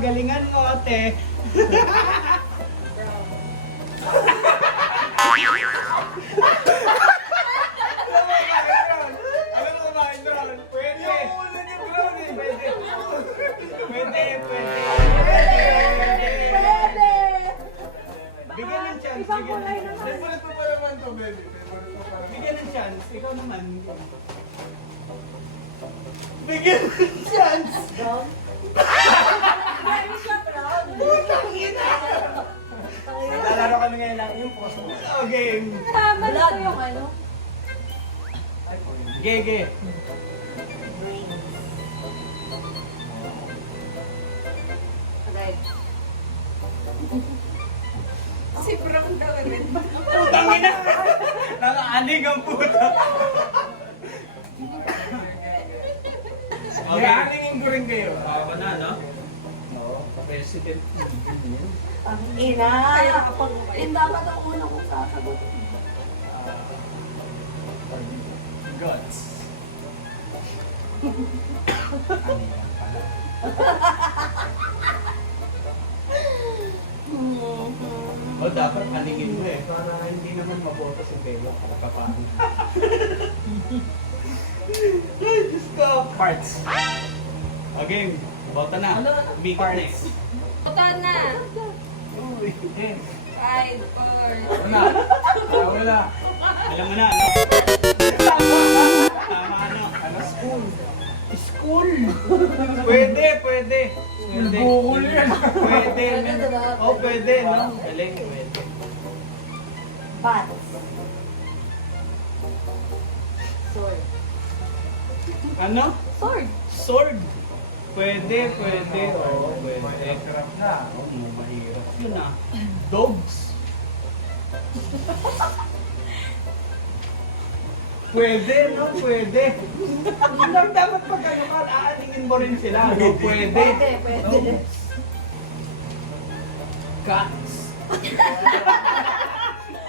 Galingan mo, ate. Alam mo ba, Indron? Pwede. Yung ulan yung ground eh. Pwede. Bigyan ng chance. Favorite mo pa naman to, baby. Bigyan ng chance. Ikaw naman. Bigyan ng chance. Putang ina! Lalaro kami ngayon lang yung post mo. Okay. Tama na yung ano. Gege. Right. Si Brown daw rin. Putang ina! Nakaanig ang puta. Okay, aningin ko rin kayo. Ako na, no? Oo. President. Ang ina. Kapag dapat ako muna kung sasagot. Gods. O dapat aningin mo eh. Para hindi naman maboto si Belo. Kapapaan. Ay, Diyos ko. Parts. Okay. Bota na. Bigat na eh. Puta na. Uy. 5, 4. Wala. Alam mo na, ano? Tama, ano? School. School! Pwede. Google yan. Pwede. Oh, pwede, no? Galing, pwede. Bats. Sword. Ano? Sword. Sword. Pwede. Oo, pwede. Sarap na. Oo, mahirap yun ah. Dogs. Pwede, no? Pwede. Dapat pag ano ka, aaningin mo rin sila. No? Pwede. Pwede. Cats.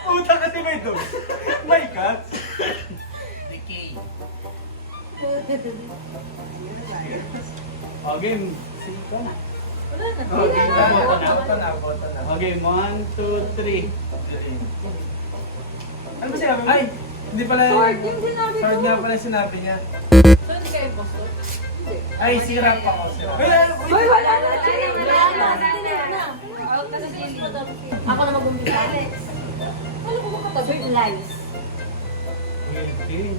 Puta kasi may dogs. May cats. Decay. Okay, sige ka na. Wala na. Okay, Bota na. bota na. Okay, 1, 2, 3. Ano ba sinabi mo? Ay, hindi pala Sword yung sinabi ko. Sword nga pala sinabi niya. So, hindi kayo impostor? Hindi. Ay, sirap ako. Sirap. Hoy, wala na. Wala na. Out na si Lily. Ako na mag-umpisa. Ano ko makatabi? Lies. Pwede.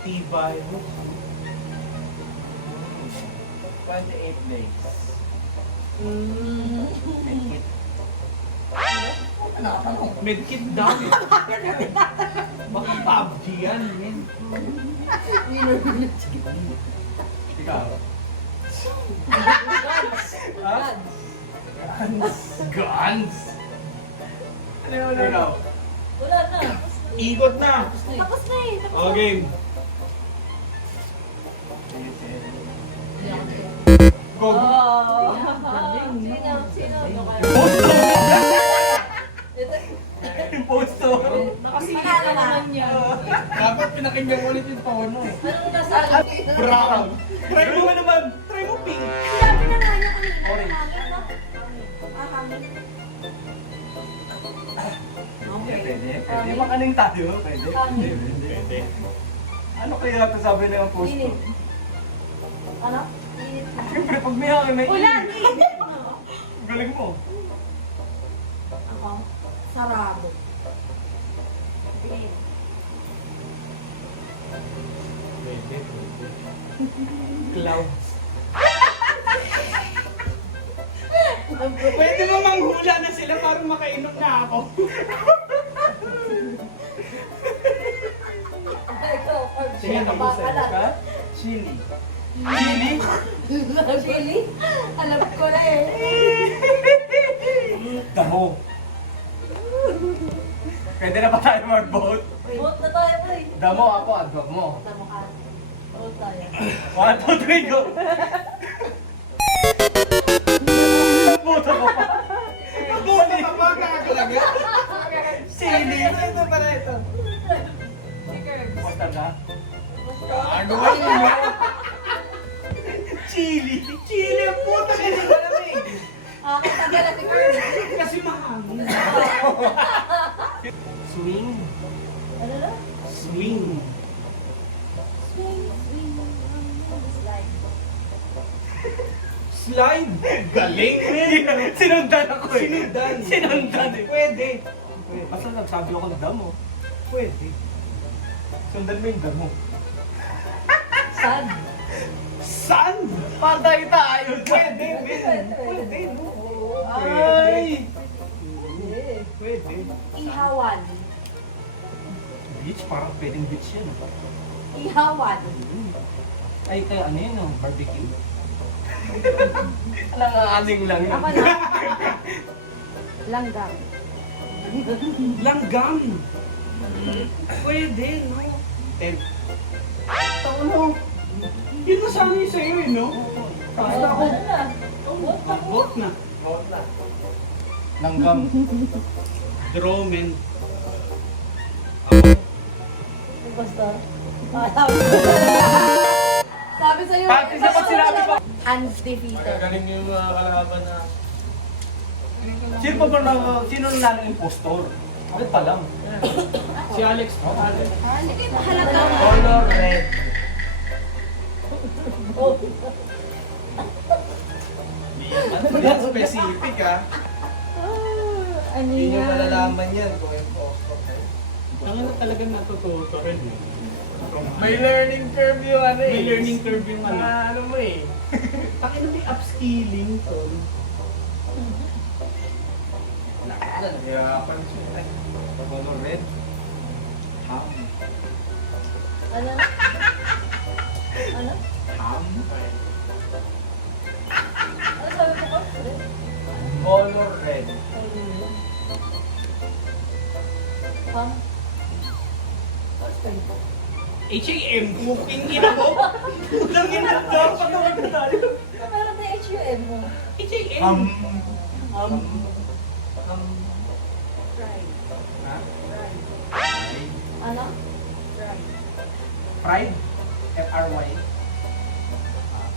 Tibay mo. 28 days. Medkit daw. Baka PUBG yan, men. Ikaw. Ha? Guns. Ano yun? Ikaw. Wala na. Ikot na. Tapos na eh. Tapos na. Okay. Go. Oh. Sino? Posto. Nakasira naman niya. Dapat pinakinggan ulit yung tono eh. Anong nasa? Brown. Try mo nga naman. Try mo pink. Sabi na nga niya kanina. Orange. Hangin na. Hangin. Pwede. Pwede. Makaning tayo. Pwede. Hangin. Pwede. Ano kaya ito sabi na yung post ko? Init. Ano? Init. Siyempre, pag may hangin, may Wala. init. Init. Galing mo. Ako. Sarado. Pwede. Clouds. Pwede mo manghula na sila parang makainom na ako. Sige, Bakalat. Ha? Chili. Chili? Chili? Alam ko na eh. Damo. Pwede na ba tayo mag-vote? Vote na tayo pre. Damo ako, adwag mo. Tama ka. Vote tayo. 1, 2, 3, go! Boto ko pa. Nabuti ka ba kakalaga? Chili. Ito pala ito. Stickers. Basta na? Ano ba yun? Slide! Galing, men! Sinundan ako eh. Sinundan. Sinundan eh. Pwede. Basta nagsabi ako ng damo. Pwede. Sundan mo yung damo. Sad. Sun! Patay tayo Pwede, men! Pwede, no? Ay! Pwede. Ihawan. Beach? Parang pwedeng beach yan. Ihawan. Ay, kaya ano yun, no? Barbecue. Alang-aling lang yun. Ako na. Langgam. Langgam! Pwede, no? Tono. Yun na sana yung sa'yo, eh, no? Basta ako. Vote na. Langgam. Draw, men. Impostor. Sabi sa'yo. Pati sa pag sinabi pa. Undefeated. Galing yung mga kalaban na... Sino pa ba na, sino nanalo ng impostor? Bakit pa lang? Si Alex. Hindi mahalata. Color red. Ano yan? Specific ha? Ano Hindi nyo yan? malalaman yan kung impostor kayo. Ang ano talaga natututo rin, eh. May learning curve yung ano eh. May learning curve yung ano. Mga ano mo eh. Takin na may upskilling, tol. Nahirapan siya. Color red. Ham. Ano? Ano? Ham. Ano sabi ko? Color red. Pam? What's that? H.A.M. Cooking ina mo. Putang ina to. Patawag na tayo. Meron na HUM mo. H.A.M. Fry. Ha? Ano? Fried. F-R-Y.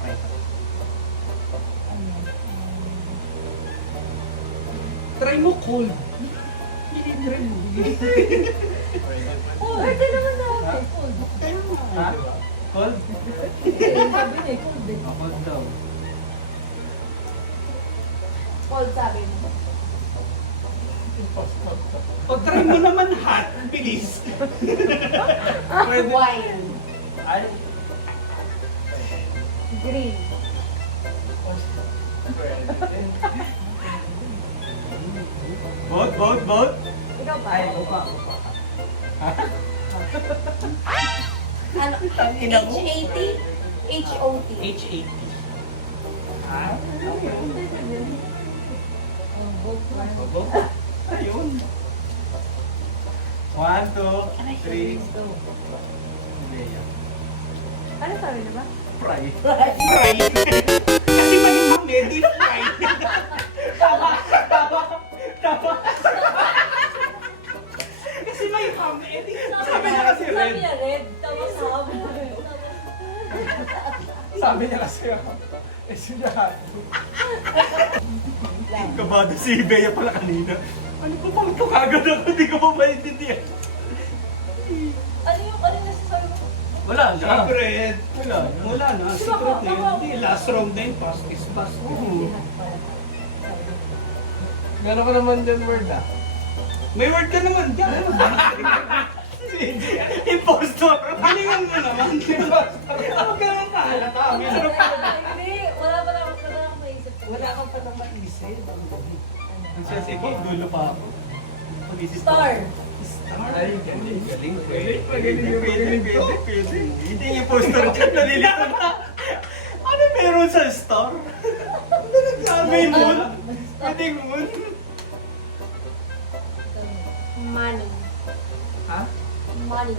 Fried. Try mo cold. Try mo. Oh, pwede naman na. Cold. Ha? Cold? Sabi niya, cold eh. Cold daw. Cold sabi mo. O try mo naman hot. Bilis. Wine. Ay. Green. Vote. Ikaw ba? Ay, ito pa. Ano? ina mo. H-A-T? H-O-T. H.A.T. Ha? Vote. Ayun. 1, 2, 3. Ano sabi na ba? Fry. Fry. Kasi may ham eh. Di fry. Tama. Kasi may ham eh. Di Sabi niya kasi red. Sabi niya red. Tama sabi. Sabi niya kasi eh sinabi. Kabado si Bea pala kanina. Ano ko bang ito kagad ako? Hindi ko pa maintindihan. Ano yung ano nasasabi mo? Wala na. Secret. Wala na. Wala na. Secret na yun. Hindi. Last round na yun. Fast is fast. Meron ka naman dyan word ah. May word ka naman dyan. Impostor! Galingan mo naman. Huwag ka naman kahalata. Hindi, wala pa naman maisip. Wala ka pa naman isip. Ang sense ko, dulo pa ako. Mag-isip pa Star. Star. Ay, galing. Pwede. Hindi yung impostor dyan, nalilito na. Ano meron sa star? May moon? Pwede moon? Money. Ha? Money.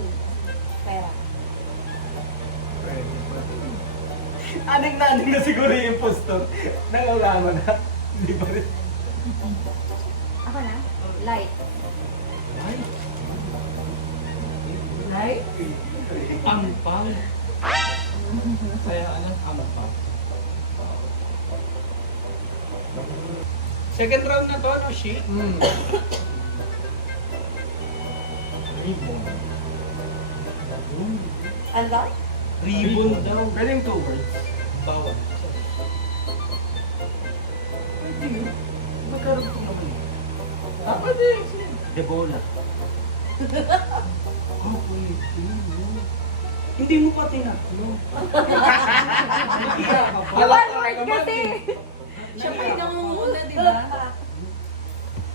Pera. Aning na siguro yung impostor. Nangalaman na. Hindi ba rin? Ako na? Light. Light? Ampang. Kaya ano? Ampang. Second round na to, no, Shi? Ano? Ribbon daw. Pwedeng 2 words. Bawal. Debola. Oh, pwede. Hindi mo pa tinatlo. One word kasi. Siya pa yung nangunguna, di ba?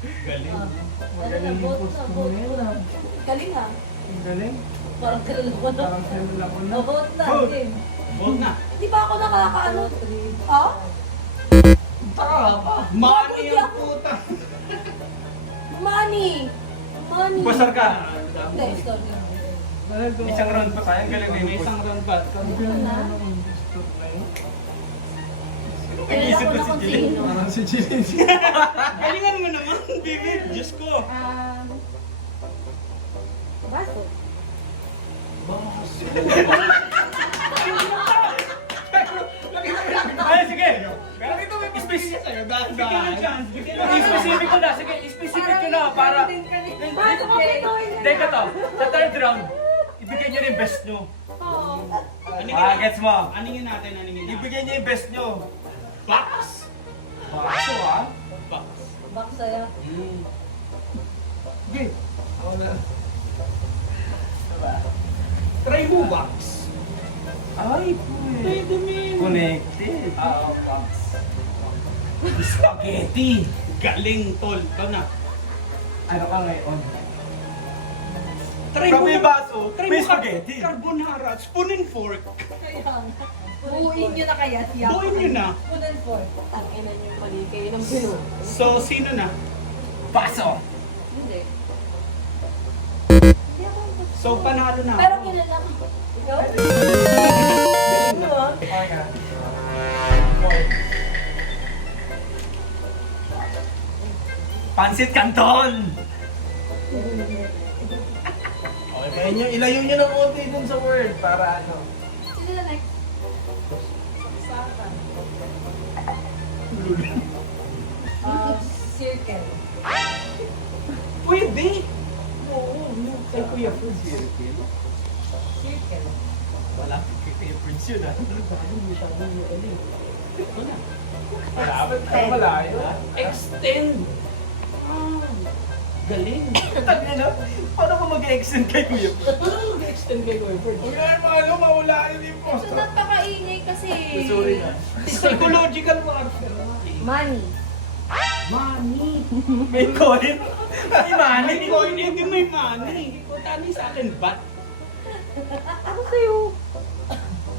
Galing. Magaling yung post mo na yun ah. Galing ha. Ang galing. Parang kilala ko na. Parang sila ko na. Mabot na. Vote. din. Vote na. Di ba ako nakakaano? Ha? Money ang puta. Money. Money. Pasar ka. Hindi, story. Isang round pa tayo. Ang galing May na yung isang post. round ba? Nag-iisip ko si Jilin. Parang si Jilin. Galingan mo naman, baby. Diyos ko. Baso. Ay, sige. Specific. Sa'yo, dahan-dahan. Specific ko na. Sige, specific ko na. Para... Baso ko pituin na. Teka to. Sa third round, ibigay nyo rin yung best nyo. Gets mo? Aningin natin, aningin natin. Ibigay nyo yung best nyo. Box. Baso ah. Box. Baksaya. Okay. Ako na. Try mo box. Ay, Pwede min. connected. Box. Spaghetti. Galing, tol. Ikaw na. Ano ka ngayon? Try From mo. may baso, Try may mo spaghetti. Carbonara. Spoon and fork. Buuin nyo na kaya. Buuin nyo na. Spoon and fork. Tanginan yung mali kayo ng pino. So, sino na? Baso. Hindi. So, panalo na. Pero kilala ko. Ikaw? Ano ah? Okay ka. Pansit Canton. Okay, kaya nyo, ilayo nyo ng konti dun sa word para ano. Sino na next? Circle. Pwede. Oo. Kay Kuya Food. Circle. Wala kay Kuya Prince yun ah. Dapat ka malayo. Extend. Ah, galing. Tangin na. Paano ko mag-extend kay Kuya Prince? Paano mag-extend kay Kuya Food? Huwag na mga ano, mawala yung imposter. Napakaingay kasi. Sorry na. Psychological warfare. Money. Money. May coin. May money. May coin, hindi may money. Punta ni sa akin, bat? Ako sa'yo.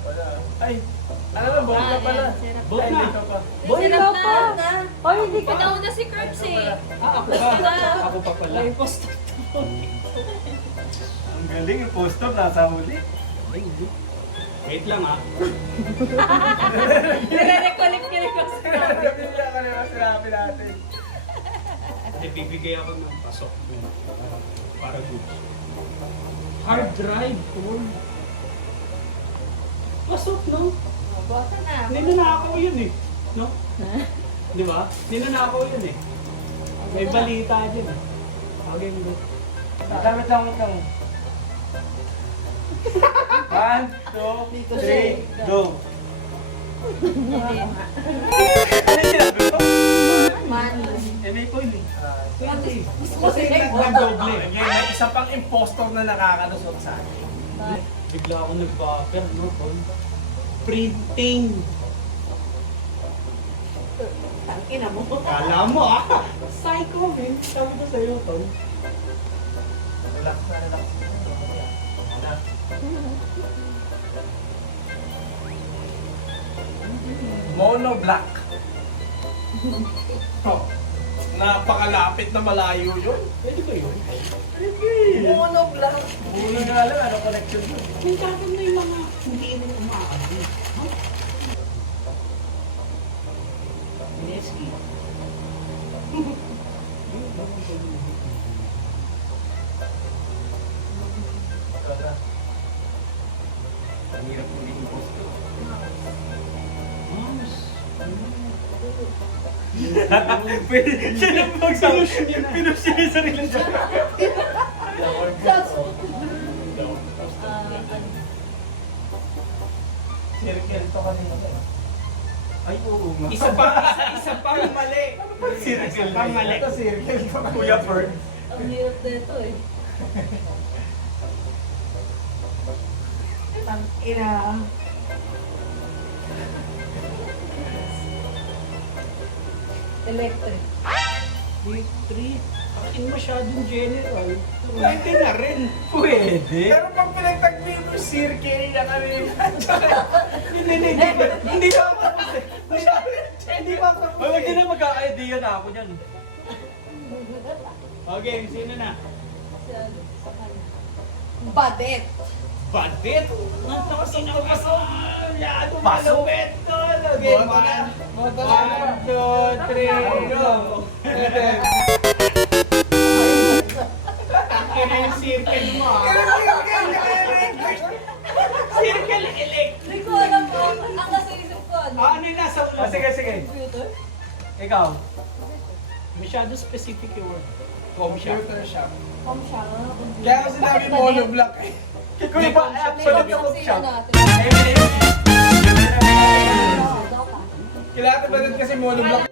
Wala. Ay, ano na, buong ka pala. Buong Ay, na. hindi ka pa. Boy, Sila na. pa. Ay, hindi ka. Pinauna si Curbs eh. Ako pa. Ako pa pala. May post. Ang galing yung poster nasa huli. Wait lang ah. Nire-recollect niya rin kasi. Nabila ka na sinabi natin. Hindi, bibigay ako ng pasok. Para good. Hard drive, cool. Pasok, no? Bota na. Ninanakaw yun eh. No? Di ba? Ninanakaw yun eh. May balita dyan eh. Okay, good. Damit lang kang. 1, 2, 3, go. Ano yung sinabi ko? Money. Eh, may coin eh. Kasi nag-doble. Ngayon, may isa pang impostor na nakakalusot sa akin. Bigla ako nag-buffer, no, Tol? Printing. Tangina mo. Kala mo ah. Psycho, man. Sabi ko sa'yo, Tol. Relax na, relax. Wala. Mono black. Oh, napakalapit na malayo yun. Pwede ba yun? Mono black. Ulo nga lang, ano connection yun? May tapon na yung mga hindi mo umaari. Nesky. Ang hirap hindi imposter. Pwede, siya lang magsabi. Pinush niya yung sarili niya. Circle to kanina. Ay, oo nga. Isa pang mali. Isa pang mali. Ito circle ko. Kuya Bert. Ang hirap nito eh. Ang ina. Electric. Three. Akin masyadong general. Pwede na rin. Pwede. Pero pag pinagtagpin mo yung circle na kami. Hindi ka ako tapos eh. Hindi ka ako tapos eh. Huwag din na magka-idea na ako niyan. Okay, sino na? Badet. Badit! Pasok na pasok! Yan, Pasok. malupit tol! Okay, Boto na. Boto na. 1, 2, 3, go! Akin na yung circle mo ah. Circle electric! Hindi ko alam mo. Ang nasa isip ko ano. Ano yung nasa ulo? Sige, sige. Computer? Ikaw. Masyado specific yung word. Computer shop. Come siya. Kaya ko sinabi monoblock eh. Kuya ba, absolute Sa siya. natin. Daw ka. Kailangan ba rin kasi monoblock?